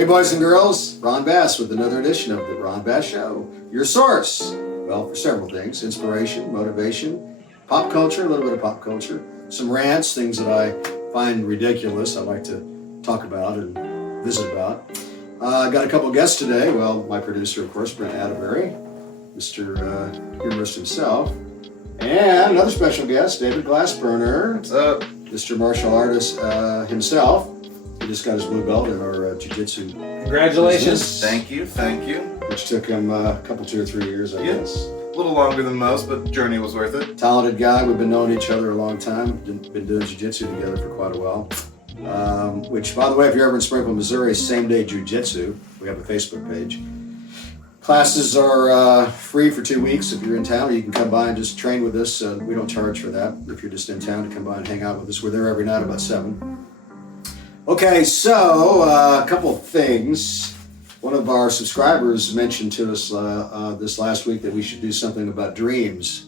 Hey boys and girls, Ron Bass with another edition of the Ron Bass Show. Your source, well, for several things: inspiration, motivation, pop culture, a little bit of pop culture, some rants, things that I find ridiculous I like to talk about and visit about. I got a couple guests today. Well, my producer, of course, Brent Atterbury, Mr. Humorist himself, and another special guest, David Glassburner. What's up? Mr. Martial Artist himself. He just got his blue belt in our jiu-jitsu. Congratulations. Business, Thank you. which took him a couple, 2 or 3 years, I guess. A little longer than most, but the journey was worth it. Talented guy. We've been knowing each other a long time. Been doing jiu-jitsu together for quite a while. Which, by the way, if you're ever in Springfield, Missouri, Same Day Jiu-Jitsu. We have a Facebook page. Classes are free for 2 weeks. If you're in town, you can come by and just train with us. We don't charge for that. If you're just in town, to come by and hang out with us. We're there every night about 7. Okay, so a couple of things. One of our subscribers mentioned to us this last week that we should do something about dreams.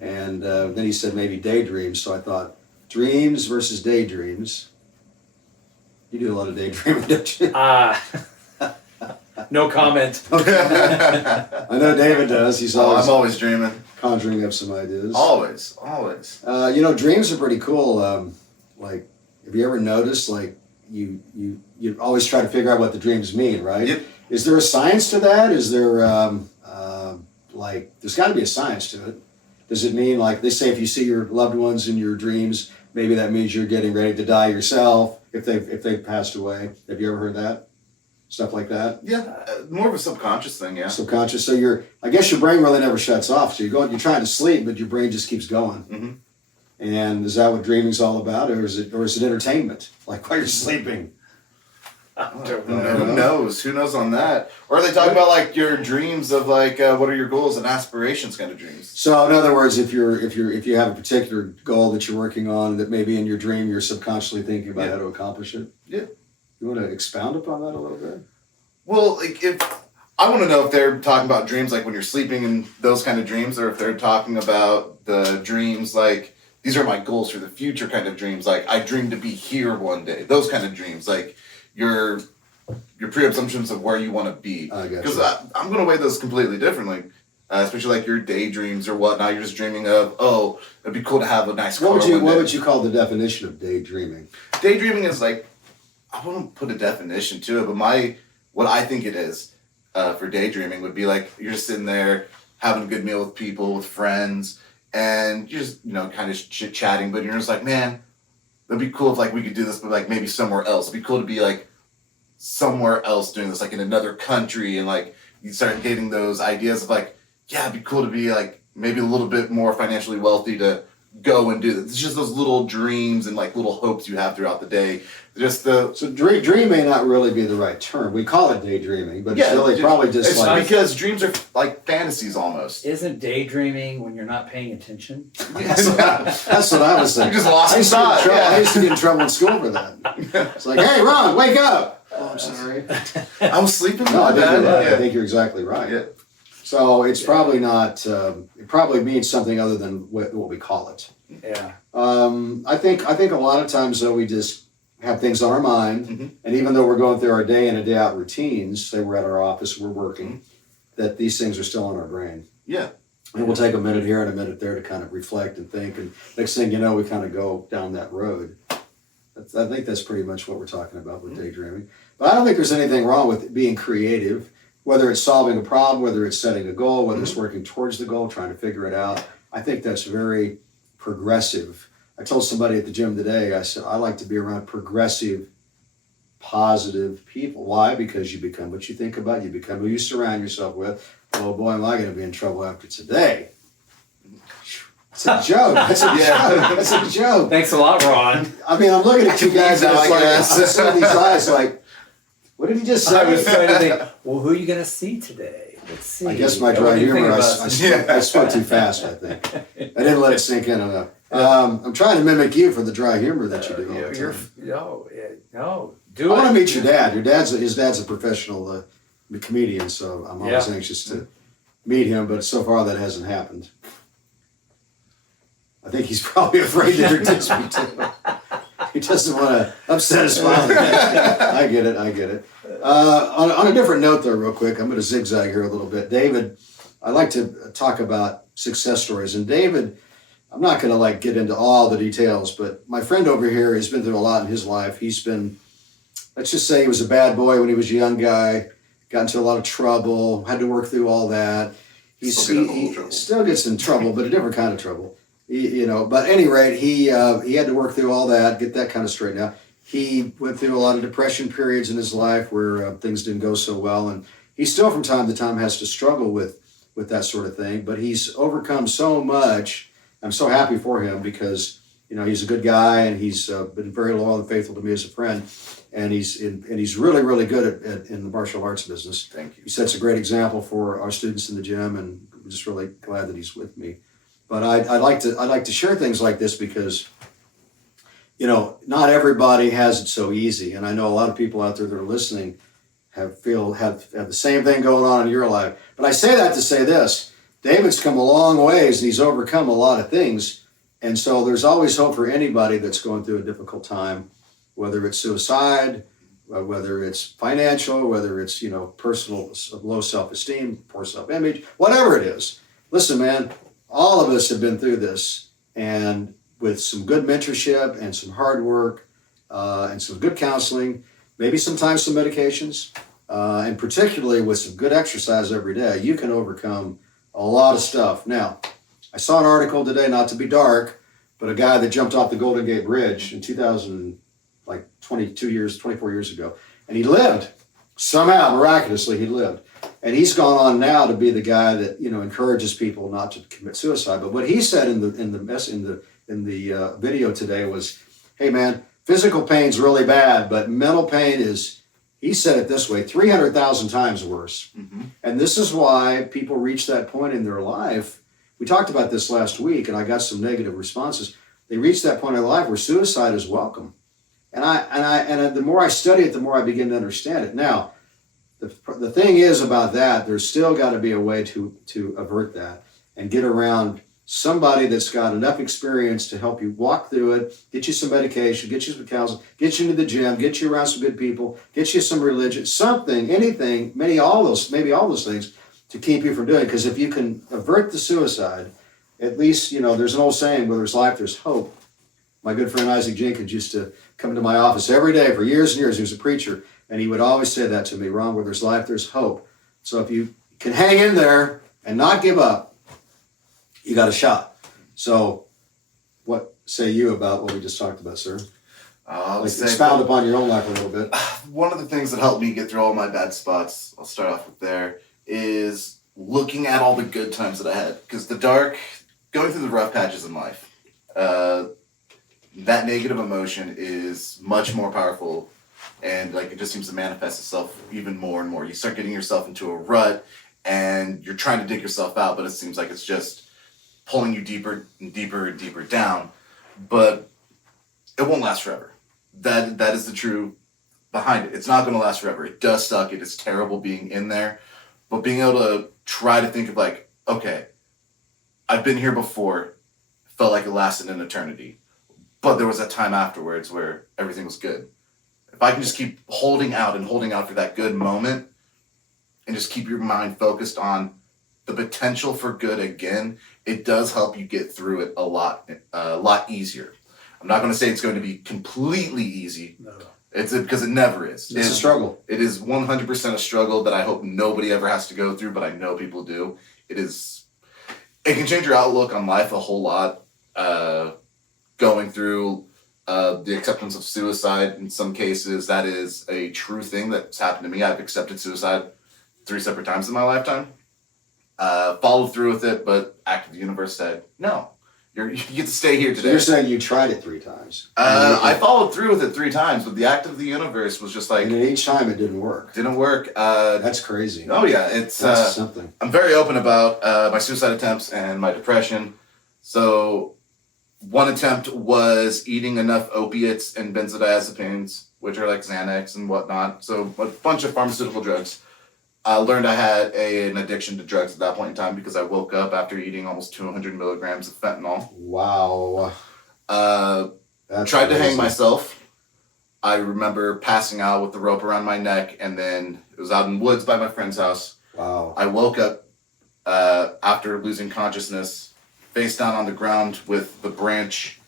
And then he said maybe daydreams. So I thought, dreams versus daydreams. You do a lot of daydreaming, don't you? No comment. I know David does. He's I'm always always dreaming. conjuring up some ideas. Always. Dreams are pretty cool. Like, have you ever noticed, like, you always try to figure out what the dreams mean, right? Yep. Is there a science to that? Is there, there's got to be a science to it. Does it mean, like, they say if you see your loved ones in your dreams, maybe that means you're getting ready to die yourself if they've passed away? Have you ever heard that? Stuff like that? Yeah, more of a subconscious thing, yeah. Subconscious. So I guess your brain really never shuts off. So you're trying to sleep, but your brain just keeps going. Mm-hmm. And is that what dreaming's all about, or is it entertainment, like while you're sleeping? Who knows? Who knows on that? Or are they talking about like your dreams of like what are your goals and aspirations kind of dreams? So in other words, if you have a particular goal that you're working on that maybe in your dream you're subconsciously thinking about how to accomplish it. Yeah. You want to expound upon that a little bit? Well, like if I want to know if they're talking about dreams like when you're sleeping and those kind of dreams, or if they're talking about the dreams like these are my goals for the future kind of dreams, like I dream to be here one day. Those kind of dreams, like your pre-assumptions of where you want to be. Because I'm going to weigh those completely differently. Especially like your daydreams or whatnot. You're just dreaming of, oh, it'd be cool to have a nice car. What would you call the definition of daydreaming? Daydreaming is like, I wouldn't put a definition to it, but what I think it is for daydreaming would be like you're just sitting there having a good meal with people, with friends, and you're just, kind of chit-chatting, but you're just like, man, that'd be cool if like we could do this, but like maybe somewhere else. It'd be cool to be like somewhere else doing this, like in another country, and like you start getting those ideas of like, yeah, it'd be cool to be like maybe a little bit more financially wealthy to go and do this. It's just those little dreams and like little hopes you have throughout the day. So dream may not really be the right term. We call it daydreaming, but it's really probably just it's like because dreams are like fantasies almost. Isn't daydreaming when you're not paying attention? That's what I was saying. You just lost in thought. I used to get in trouble in school for that. It's like, hey, Ron, wake up. Oh, I'm sorry. I was sleeping. No, I think you're exactly right. Yeah. So it's probably not. It probably means something other than what we call it. Yeah. I think a lot of times though we just have things on our mind, and even though we're going through our day in and day out routines, say we're at our office, we're working, that these things are still on our brain. Yeah. And we'll take a minute here and a minute there to kind of reflect and think, and next thing you know, we kind of go down that road. I think that's pretty much what we're talking about with daydreaming. But I don't think there's anything wrong with being creative, whether it's solving a problem, whether it's setting a goal, whether it's working towards the goal, trying to figure it out. I think that's very progressive. I told somebody at the gym today, I said, I like to be around progressive, positive people. Why? Because you become what you think about, you become who you surround yourself with. Oh boy, am I going to be in trouble after today. It's a joke. That's a joke. That's a joke. Thanks a lot, Ron. I mean, I'm looking at you guys and it's like, I'm seeing these eyes like, what did he just say? I was trying to think, well, who are you going to see today? Let's see. I guess my dry humor, I spoke too fast, I think. I didn't let it sink in enough. I'm trying to mimic you for the dry humor that you do all the time. No, do it. I want to meet your dad. His dad's a professional comedian, so I'm always anxious to meet him, but so far that hasn't happened. I think he's probably afraid to introduce me to him. He doesn't want to upset his father. I get it. On a different note, though, real quick, I'm going to zigzag here a little bit. David, I like to talk about success stories. And David, I'm not going to like get into all the details, but my friend over here has been through a lot in his life. He's been, let's just say he was a bad boy when he was a young guy, got into a lot of trouble, had to work through all that. He still gets in trouble, but a different kind of trouble. But at any rate, he had to work through all that, get that kind of straightened out. He went through a lot of depression periods in his life where things didn't go so well, and he still from time to time has to struggle with that sort of thing. But he's overcome so much. I'm so happy for him because he's a good guy and he's been very loyal and faithful to me as a friend, and he's really really good in the martial arts business. Thank you. He sets a great example for our students in the gym, and I'm just really glad that he's with me. But I like to share things like this because not everybody has it so easy, and I know a lot of people out there that are listening have the same thing going on in your life. But I say that to say this: David's come a long ways, and he's overcome a lot of things, and so there's always hope for anybody that's going through a difficult time, whether it's suicide, whether it's financial, whether it's personal low self-esteem, poor self-image, whatever it is. Listen, man, all of us have been through this, and with some good mentorship and some hard work and some good counseling, maybe sometimes some medications, and particularly with some good exercise every day, you can overcome a lot of stuff. Now, I saw an article today, not to be dark, but a guy that jumped off the Golden Gate Bridge in 24 years ago, and he lived. Somehow, miraculously, he lived. And he's gone on now to be the guy that encourages people not to commit suicide. But what he said in the video today was, "Hey man, physical pain's really bad, but mental pain is," he said it this way, 300,000 times worse. Mm-hmm. And this is why people reach that point in their life. We talked about this last week, and I got some negative responses. They reach that point in their life where suicide is welcome. And the more I study it, the more I begin to understand it. Now, the thing is about that, there's still got to be a way to avert that and get around somebody that's got enough experience to help you walk through it, get you some medication, get you some counseling, get you into the gym, get you around some good people, get you some religion, something, anything, maybe all those things to keep you from doing it. Because if you can avert the suicide, at least, there's an old saying, where there's life, there's hope. My good friend Isaac Jenkins used to come to my office every day for years and years. He was a preacher, and he would always say that to me, "Ron, where there's life, there's hope." So if you can hang in there and not give up, you got a shot. So what say you about what we just talked about, sir? Expound upon your own life a little bit. One of the things that helped me get through all my bad spots, I'll start off with there, is looking at all the good times that I had. Because going through the rough patches in life, that negative emotion is much more powerful, and it just seems to manifest itself even more and more. You start getting yourself into a rut, and you're trying to dig yourself out, but it seems like it's just pulling you deeper and deeper and deeper down. But it won't last forever. That is the truth behind it. It's not going to last forever. It does suck. It is terrible being in there, but being able to try to think of okay, I've been here before. Felt like it lasted an eternity. But there was that time afterwards where everything was good. If I can just keep holding out for that good moment and just keep your mind focused on the potential for good again, it does help you get through it a lot easier. I'm not going to say it's going to be completely easy. No. Because it never is. It's a struggle. It is 100% a struggle that I hope nobody ever has to go through, but I know people do. It can change your outlook on life a whole lot. Going through the acceptance of suicide in some cases, that is a true thing that's happened to me. I've accepted suicide 3 separate times in my lifetime. Followed through with it, but Act of the Universe said, "No, you get to stay here today." So you're saying you tried it 3 times? I followed through with it 3 times, but the Act of the Universe was just and each time it didn't work. Didn't work. That's crazy. Oh yeah, That's something. I'm very open about my suicide attempts and my depression. So one attempt was eating enough opiates and benzodiazepines, which are like Xanax and whatnot. So a bunch of pharmaceutical drugs. I learned I had an addiction to drugs at that point in time because I woke up after eating almost 200 milligrams of fentanyl. Wow. Tried to hang myself. I remember passing out with the rope around my neck, and then it was out in the woods by my friend's house. Wow. I woke up after losing consciousness, face down on the ground with the branch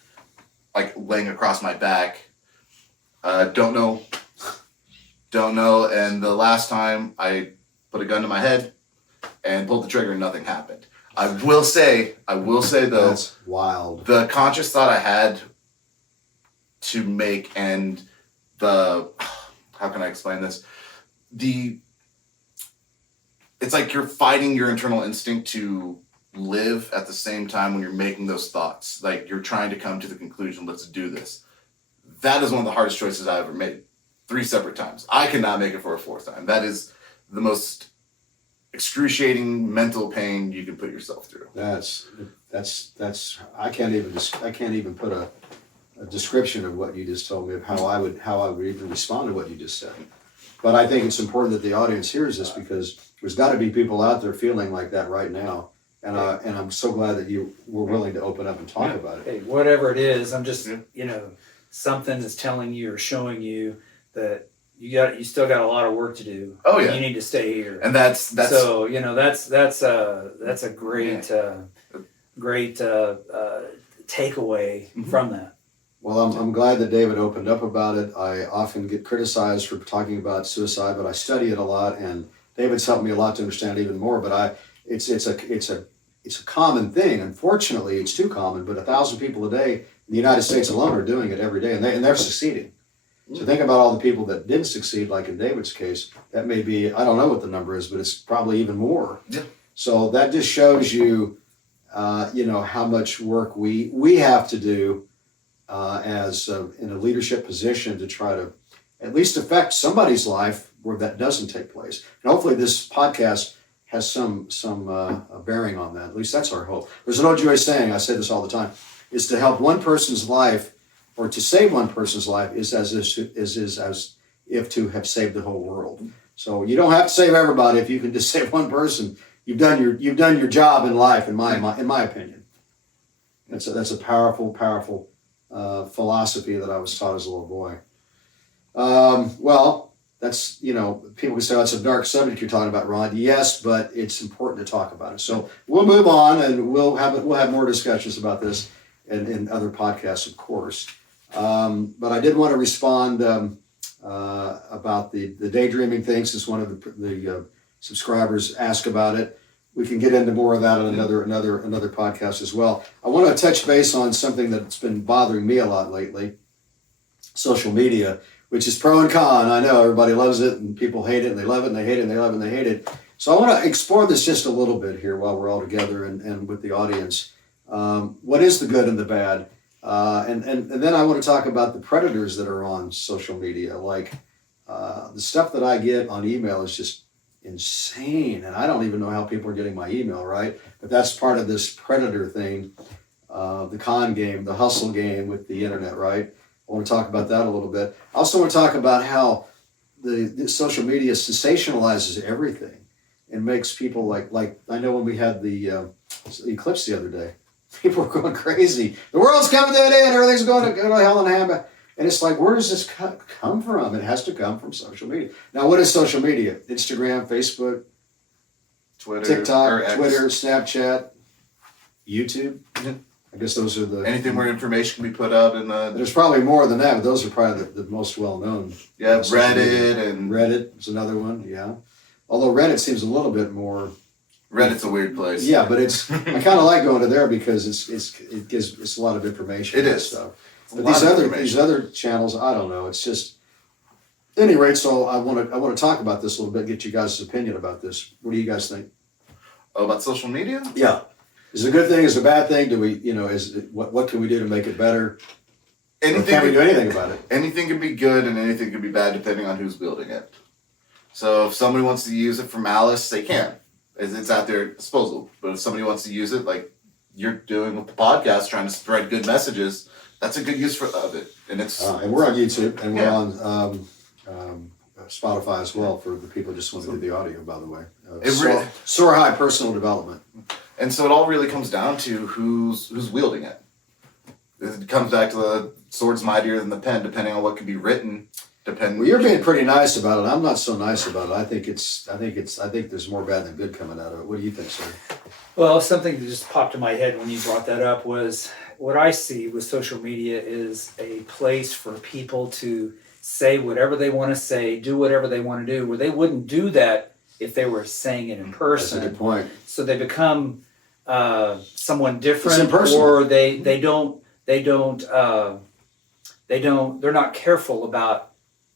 like laying across my back. Don't know. And the last time I put a gun to my head and pulled the trigger, nothing happened. I will say though, That's wild. the conscious thought I had to make, and the, how can I explain this? It's like you're fighting your internal instinct to live at the same time when you're making those thoughts. Like you're trying to come to the conclusion, let's do this. That is one of the hardest choices I ever made. 3 separate times. I cannot make it for a 4th time. That is the most excruciating mental pain you can put yourself through. That's I can't even put a description of what you just told me of how I would even respond to what you just said. But I think it's important that the audience hears this, because there's got to be people out there feeling like that right now, and I'm so glad that you were willing to open up and talk about it. Hey, whatever it is, I'm just, something is telling you or showing you that you still got a lot of work to do. Oh yeah. You need to stay here. And that's so that's a great great takeaway from that. Well, I'm glad that David opened up about it. I often get criticized for talking about suicide, but I study it a lot, and David's helped me a lot to understand it even more. But it's a common thing. Unfortunately, it's too common. But 1,000 people a day in the United States alone are doing it every day, and they're succeeding. So think about all the people that didn't succeed, like in David's case. That may be, I don't know what the number is, but it's probably even more. Yeah. So that just shows you, how much work we have to do as in a leadership position to try to at least affect somebody's life where that doesn't take place. And hopefully this podcast has some bearing on that. At least that's our hope. There's an old Jewish saying, I say this all the time, is to help one person's life, or to save one person's life, is as if to have saved the whole world. So you don't have to save everybody. If you can just save one person, you've done your job in life. In my opinion, that's a powerful philosophy that I was taught as a little boy. Well, that's people can say, oh, it's a dark subject you're talking about, Ron. Yes, but it's important to talk about it. So we'll move on, and we'll have more discussions about this in other podcasts, of course. But I did want to respond about the daydreaming thing, since one of the subscribers asked about it. We can get into more of that on another podcast as well. I want to touch base on something that's been bothering me a lot lately: social media, which is pro and con. I know everybody loves it, and people hate it, and they love it, and they hate it, and they love it, and they hate it. So I want to explore this just a little bit here while we're all together and with the audience. What is the good and the bad? And then I want to talk about the predators that are on social media. Like the stuff that I get on email is just insane, and I don't even know how people are getting my email, right? But that's part of this predator thing, the con game, the hustle game with the internet, right? I want to talk about that a little bit. I also want to talk about how the social media sensationalizes everything and makes people like I know when we had the eclipse the other day, people were going crazy. The world's coming to an end. Everything's going to hell in a handbasket. And it's like, where does this come from? It has to come from social media. Now, what is social media? Instagram, Facebook, Twitter, TikTok, Twitter, Snapchat, YouTube. I guess those are the... anything where information can be put out in the... There's probably more than that, but those are probably the most well-known. Yeah, Reddit and... Reddit is another one, yeah. Although Reddit seems a little bit more... Reddit's a weird place. Yeah, but it's... I kind of like going to there because it gives a lot of information. It is. Stuff. But these other channels, I don't know. It's just... At any rate, so I want to talk about this a little bit, get you guys' opinion about this. What do you guys think? Oh, about social media? Yeah. Is it a good thing? Is it a bad thing? Do we, what can we do to make it better? Or can we do anything about it? Anything can be good and anything can be bad depending on who's building it. So if somebody wants to use it for malice, they can. It's at their disposal. But if somebody wants to use it like you're doing with the podcast, trying to spread good messages, that's a good use of it. And it's and we're on YouTube and we're on Spotify as well for the people who just want to do the audio, by the way. Soar High Personal Development. And so it all really comes down to who's wielding it. it comes back to the sword's mightier than the pen, depending on what can be written. Well, you're being pretty nice about it. I'm not so nice about it. I think there's more bad than good coming out of it. What do you think, sir? Well, something that just popped in my head when you brought that up was what I see with social media is a place for people to say whatever they want to say, do whatever they want to do, where they wouldn't do that if they were saying it in person. That's a good point. So they become someone different, It's impersonal. or they're not careful about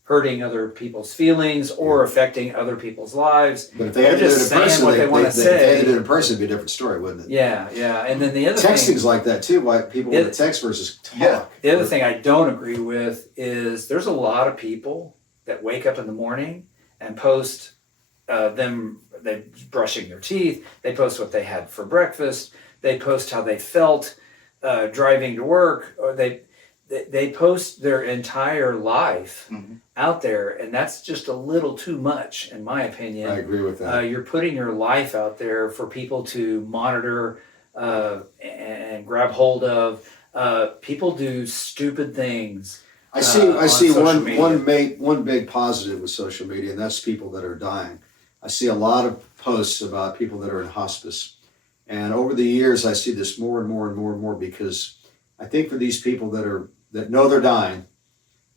hurting other people's feelings or affecting other people's lives. But if they had to do They're it in just saying person, what they want to if they had say. to do it in person, it'd be a different story, wouldn't it? Yeah, yeah. And then the other Texting's thing, like that too. Why people want to text versus talk. Yeah. the other thing I don't agree with is there's a lot of people that wake up in the morning and post they brushing their teeth. They post what they had for breakfast. They post how they felt driving to work, or they post their entire life out there, and that's just a little too much, in my opinion. I agree with that. You're putting your life out there for people to monitor and grab hold of. People do stupid things. I see on social one big positive with social media, and that's people that are dying. I see a lot of posts about people that are in hospice, and over the years I see this more and more and more and more, because I think for these people that know they're dying,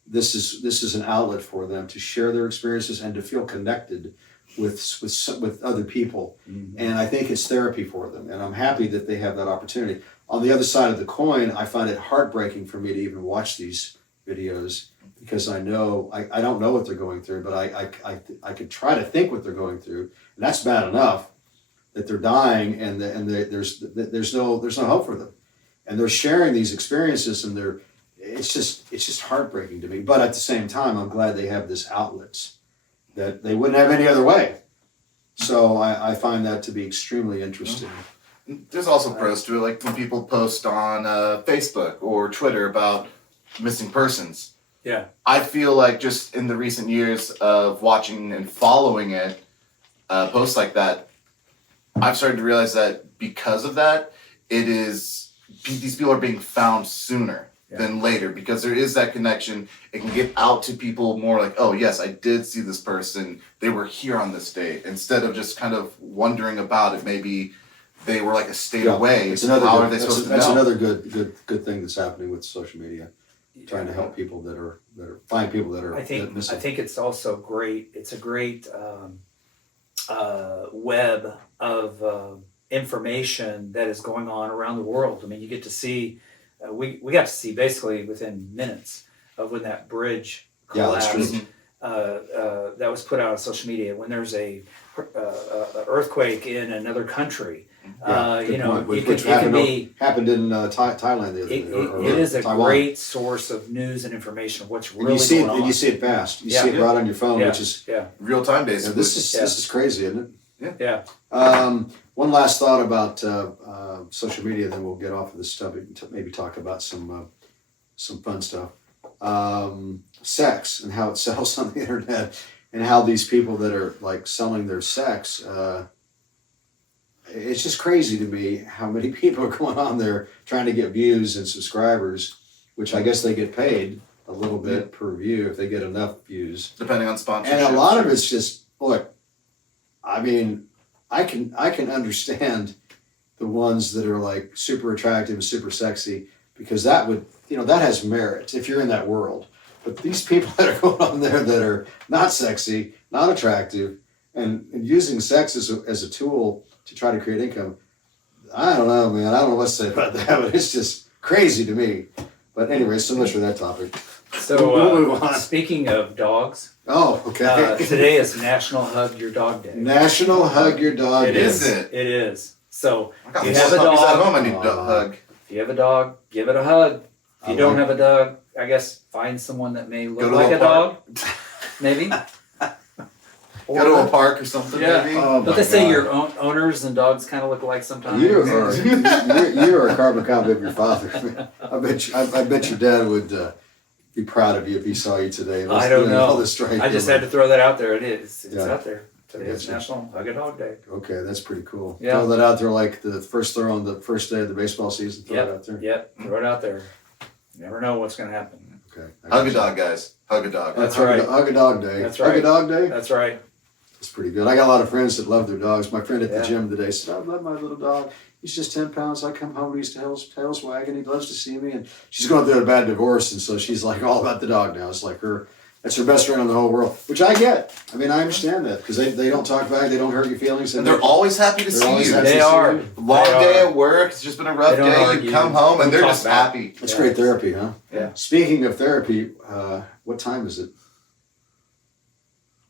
this is an outlet for them to share their experiences and to feel connected with other people. Mm-hmm. And I think it's therapy for them, and I'm happy that they have that opportunity. On the other side of the coin, I find it heartbreaking for me to even watch these videos, because I know I don't know what they're going through, but I could try to think what they're going through, and that's bad enough that they're dying and there's no hope for them, and they're sharing these experiences, and it's just heartbreaking to me. But at the same time, I'm glad they have this outlets that they wouldn't have any other way. So I find that to be extremely interesting. There's also pros to it, like when people post on Facebook or Twitter about missing persons. Yeah. I feel like just in the recent years of watching and following it, posts like that, I've started to realize that because of that, these people are being found sooner than later, because there is that connection. It can get out to people more like, oh yes, I did see this person. They were here on this date, instead of just kind of wondering about it. Maybe they were like a state away. It's another How good, are they supposed to know? that's another good thing that's happening with social media. Trying to help people that are find people that are I missing. think it's also great. It's a great web of information that is going on around the world. I mean, you get to see. We got to see basically within minutes of when that bridge collapsed. Yeah, that's true. That was put out on social media. When there's a earthquake in another country, Good point. it Which can be. happened in Thailand the other day. It is a Taiwan. great source of news and information of what's And really you see going it, on. and you see it fast. You Yeah. see it right on your phone, Yeah. which is Real time, basically. this is crazy, isn't it? Yeah. One last thought about social media, then we'll get off of this topic and maybe talk about some fun stuff. Sex and how it sells on the internet, and how these people that are like selling their sex. It's just crazy to me how many people are going on there trying to get views and subscribers, which I guess they get paid a little bit per view if they get enough views. Depending on sponsorship. And a lot of it's just, look, I mean, I can understand the ones that are like super attractive and super sexy, because that would, that has merit if you're in that world. But these people that are going on there that are not sexy, not attractive, and using sex as a tool to try to create income, I don't know, man. I don't know what to say about that, but it's just crazy to me. But anyway, so much for that topic. So We'll move on. speaking of dogs, Oh, okay. today is National Hug Your Dog Day. National Hug Your Dog It Day. is. Is it? It is. So I got you four have a puppies at dog. home I need to hug. if you have a dog, give it a hug. If you I don't like- have a dog, I guess find someone that may look Go to like a a dog, park. maybe. Go to a park or something, Yeah. maybe. Oh, But my they say God. your owners and dogs kind of look alike sometimes. You are a carbon copy of your father. I bet your dad would be proud of you if he saw you today. I don't know. All the strength I just of had to throw that out there. It is. It's Yeah. out there. Today is Gotcha. National Hug a Dog Day. Okay, that's pretty cool. Yeah. Throw that out there like the first throw on the first day of the baseball season. Throw it out there. Yep. Throw it out there. You never know what's going to happen. Okay. Hug a dog, guys. Hug a dog. That's Hug a- right. Hug a dog day. That's Hug a right. dog day? That's right. It's pretty good. I got a lot of friends that love their dogs. My friend at the Yeah. gym today said, I love my little dog. He's just 10 pounds. I come home and he's tails wagging. He loves to see me. And she's going through a bad divorce. And so she's like all about the dog now. It's like that's her best friend in the whole world, which I get. I mean, I understand that because they don't talk back. They don't hurt your feelings. And they're always happy to They're see always you. happy to They see are. you. Long They day are. at work. It's just been a rough They don't day. argue. You come home and We they're talk just back. happy. That's Yeah. great therapy, huh? Yeah. Speaking of therapy, what time is it?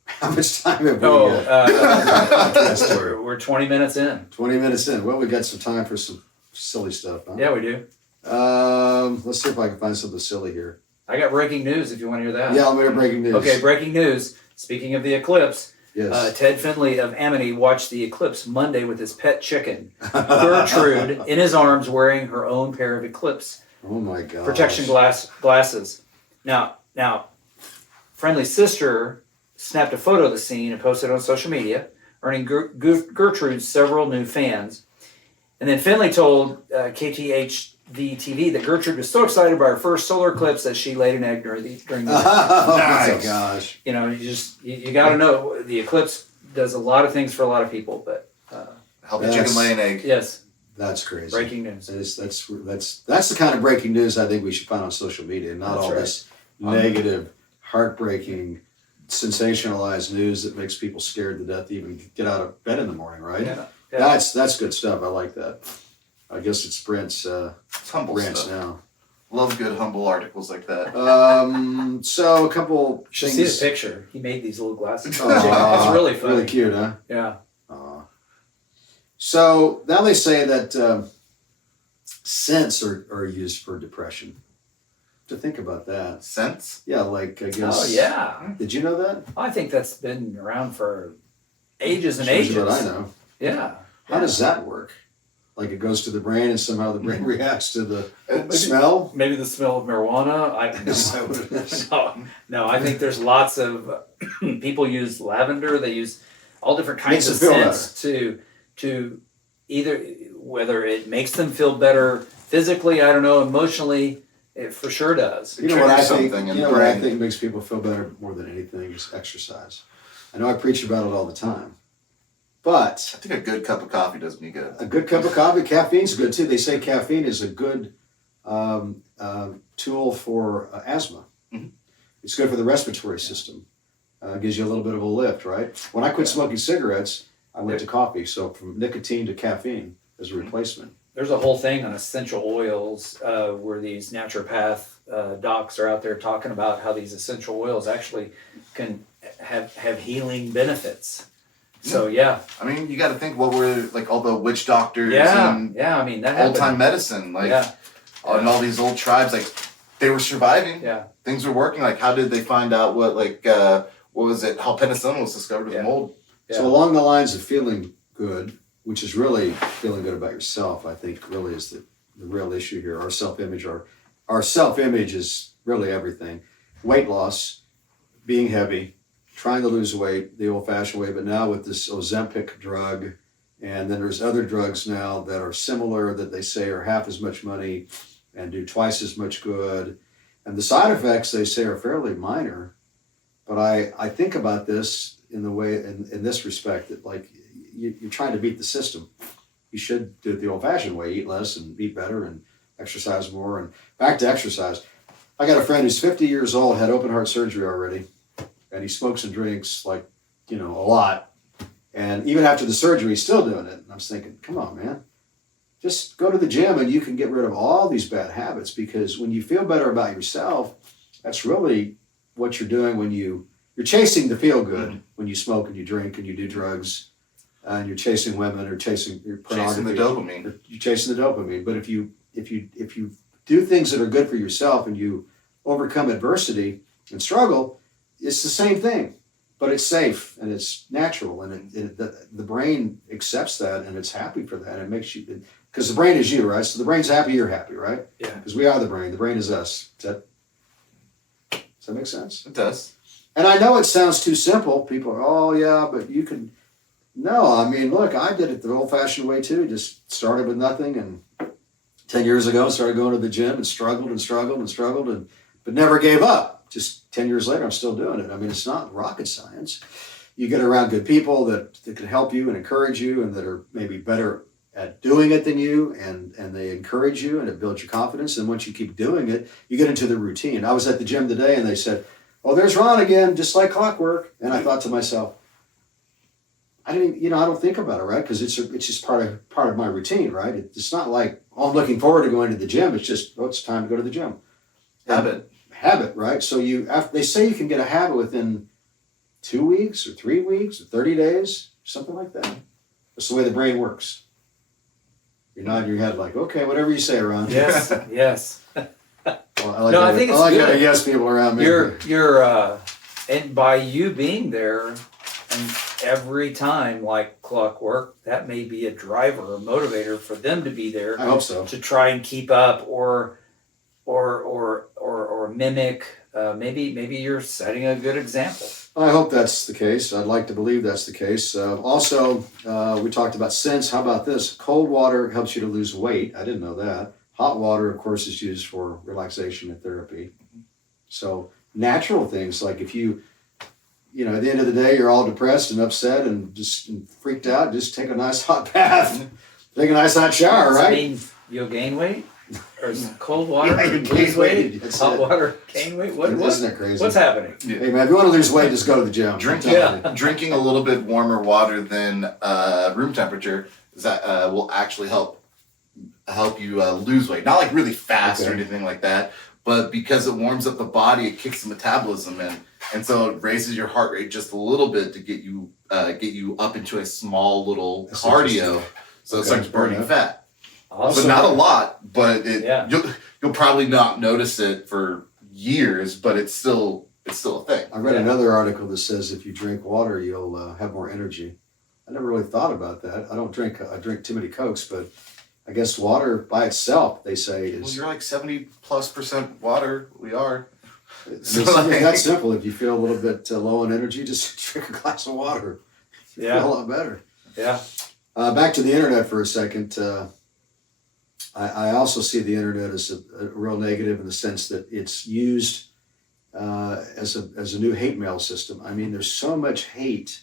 How much time have we Oh, got? we're 20 minutes in. 20 minutes in. Well, we got some time for some silly stuff, huh? Yeah, we do. Let's see if I can find something silly here. I got breaking news if you want to hear that. Yeah, I'm going to breaking news. Okay, breaking news. Speaking of the eclipse, Yes. Ted Finley of Amity watched the eclipse Monday with his pet chicken, Gertrude, in his arms wearing her own pair of eclipse Oh my God. protection glasses. Now, Friendly's sister snapped a photo of the scene and posted it on social media, earning Gertrude several new fans. And then Finley told KTHV TV that Gertrude was so excited by her first solar eclipse that she laid an egg during the Oh my Nice. gosh. you know, you got to know the eclipse does a lot of things for a lot of people, but Help the That's- chicken lay an egg. yes, That's crazy. breaking news. That's the kind of breaking news I think we should find on social media, not That's all right. this negative, heartbreaking, sensationalized news that makes people scared to death to even get out of bed in the morning, right? Yeah. That's good stuff. I like that. I guess it's Brent's It's humble rants stuff. now. Love good, humble articles like that. So a couple You should see things. the picture. He made these little glasses. Aw, It's really funny. Really cute, huh? Yeah. Aw. So now they say that scents are used for depression. To think about that. Sense? Yeah, like I guess. Oh yeah. Did you know that? I think that's been around for ages and Shows ages. you what I know. Yeah. How does that work? Like it goes to the brain and somehow the brain reacts to the Maybe- smell? Maybe the smell of marijuana. Is that what it is? No, I think there's lots of people use lavender. They use all different kinds Makes of them feel scents to either whether it makes them feel better physically, I don't know, emotionally, it for sure does. You know what I Triggers think? something in You the know what I brain. think makes people feel better more than anything is exercise. I know I preach about it all the time, but I think a good cup of coffee does me good. a good cup of coffee, caffeine's good too. They say caffeine is a good tool for asthma. Mhm. It's good for the respiratory system. Gives you a little bit of a lift, right? When I quit smoking cigarettes, I went to coffee. So from nicotine to caffeine as a replacement. There's a whole thing on essential oils where these naturopath docs are out there talking about how these essential oils actually can have healing benefits. So yeah, I mean, you got to think what were like all the witch doctors yeah, and yeah. I mean that old happened. time medicine, like Yeah. and all these old tribes, like they were surviving. Yeah. Things were working. Like, how did they find out what what was it? How penicillin was discovered with Yeah. mold? Yeah. So along the lines of feeling good, which is really feeling good about yourself, I think really is the real issue here. Our self-image, our self-image is really everything. Weight loss, being heavy, trying to lose weight the old-fashioned way, but now with this Ozempic drug, and then there's other drugs now that are similar that they say are half as much money and do twice as much good. And the side effects they say are fairly minor. But I think about this in the way, in this respect, that like you're trying to beat the system. You should do it the old-fashioned way, eat less and eat better and exercise more. And back to exercise. I got a friend who's 50 years old, had open heart surgery already, and he smokes and drinks like, a lot. And even after the surgery, he's still doing it. And I was thinking, come on, man. Just go to the gym and you can get rid of all these bad habits, because when you feel better about yourself, that's really what you're doing when you're chasing the feel good when you smoke and you drink and you do drugs and you're chasing women or chasing your pornography. Chasing the dopamine. You're chasing the dopamine. But if you do things that are good for yourself and you overcome adversity and struggle, it's the same thing, but it's safe and it's natural, and the brain accepts that and it's happy for that. It makes you, because the brain is you, right? So the brain's happy, you're happy, right? Yeah. Because we are the brain. The brain is us. Does that make sense? It does. And I know it sounds too simple. People are, oh yeah, but you can. No, I mean, look, I did it the old-fashioned way too. Just started with nothing and 10 years ago, started going to the gym and struggled and struggled and struggled, but never gave up. Just 10 years later, I'm still doing it. I mean, it's not rocket science. You get around good people that can help you and encourage you and that are maybe better at doing it than you, and they encourage you, and it builds your confidence. And once you keep doing it, you get into the routine. I was at the gym today and they said, "Oh, there's Ron again, just like clockwork." And I thought to myself, I don't think about it, right? Because it's just part of my routine, right? It's not like, oh, I'm looking forward to going to the gym. It's just, oh, it's time to go to the gym. Habit, right? So they say you can get a habit within 2 weeks or 3 weeks or 30 days, something like that. That's the way the brain works. You're nodding your head like, okay, whatever you say, Ron. Yes, yes. Well, I think it's good. Having yes people around me. You're and by you being there, and every time like clockwork, that may be a driver or motivator for them to be there. I hope so. To try and keep up or mimic. Maybe you're setting a good example. I hope that's the case. I'd like to believe that's the case. Also, we talked about scents. How about this? Cold water helps you to lose weight. I didn't know that. Hot water, of course, is used for relaxation and therapy. So natural things, like if you at the end of the day, you're all depressed and upset and just freaked out, just take a nice hot bath. Take a nice hot shower, Does right? it mean you'll gain weight? Or is cold water You gain lose weight? That's Hot it. water gain weight? Isn't it crazy? What's happening? Hey man, if you want to lose weight, just go to the gym. Drinking a little bit warmer water than room temperature will actually help you lose weight. Not like really fast or anything like that, but because it warms up the body, it kicks the metabolism in, and so it raises your heart rate just a little bit to get you up into a small little cardio, so it starts burning fat. Awesome. But not a lot, but you'll probably not notice it for years, but it's still a thing. I read another article that says if you drink water, you'll have more energy. I never really thought about that. I drink too many Cokes, but I guess water by itself, they say, is... Well, you're like 70+% water. We are. It's that simple. If you feel a little bit low on energy, just drink a glass of water. You feel a lot better. Yeah. Back to the internet for a second. I also see the internet as a real negative in the sense that it's used as a new hate mail system. I mean, there's so much hate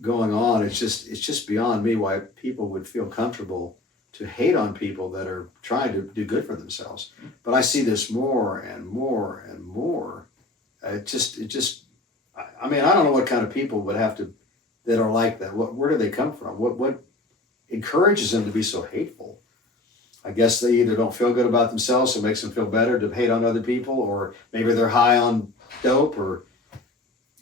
going on. It's just beyond me why people would feel comfortable to hate on people that are trying to do good for themselves. But I see this more and more and more. I mean, I don't know what kind of people that are like that. Where do they come from? What encourages them to be so hateful? I guess they either don't feel good about themselves, so it makes them feel better to hate on other people, or maybe they're high on dope, or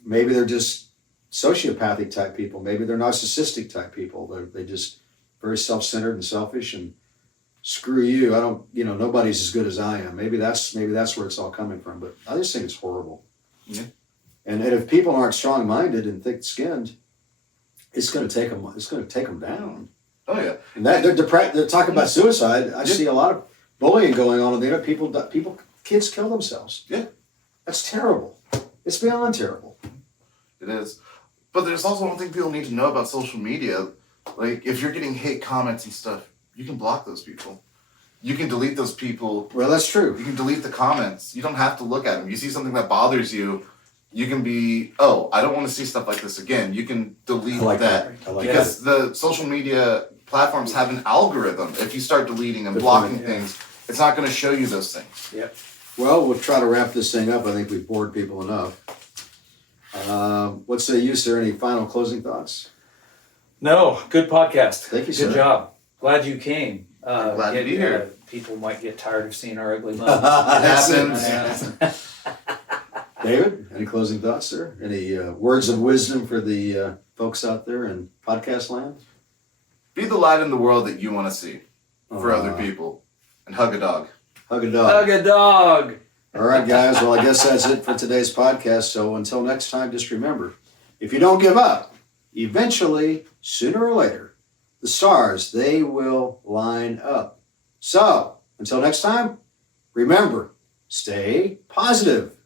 maybe they're just sociopathic type people. Maybe they're narcissistic type people. They just very self-centered and selfish, and screw you. Nobody's as good as I am. Maybe that's where it's all coming from. But I just think it's horrible. Yeah. And if people aren't strong-minded and thick-skinned, it's going to take them down. Oh yeah. And they're depressed. They're talking about suicide. I see a lot of bullying going on the internet. Kids kill themselves. Yeah. That's terrible. It's beyond terrible. It is. But there's also one thing people need to know about social media. Like, if you're getting hate comments and stuff, you can block those people. You can delete those people. Well, that's true. You can delete the comments. You don't have to look at them. You see something that bothers you, you can be, I don't want to see stuff like this again. You can delete that. I like because the social media platforms have an algorithm. If you start deleting and blocking things, it's not going to show you those things. Yep. Well, we'll try to wrap this thing up. I think we've bored people enough. What say you, sir? Any final closing thoughts? No, good podcast. Thank you, sir. Good job. Glad you came. Glad to be here. People might get tired of seeing our ugly It mugs. happens. David, any closing thoughts, sir? Any words of wisdom for the folks out there in podcast land? Be the light in the world that you want to see for other people. And hug a dog. Hug a dog. Hug a dog. All right, guys. Well, I guess that's it for today's podcast. So until next time, just remember, if you don't give up, eventually, sooner or later, the stars, they will line up. So until next time, remember, stay positive.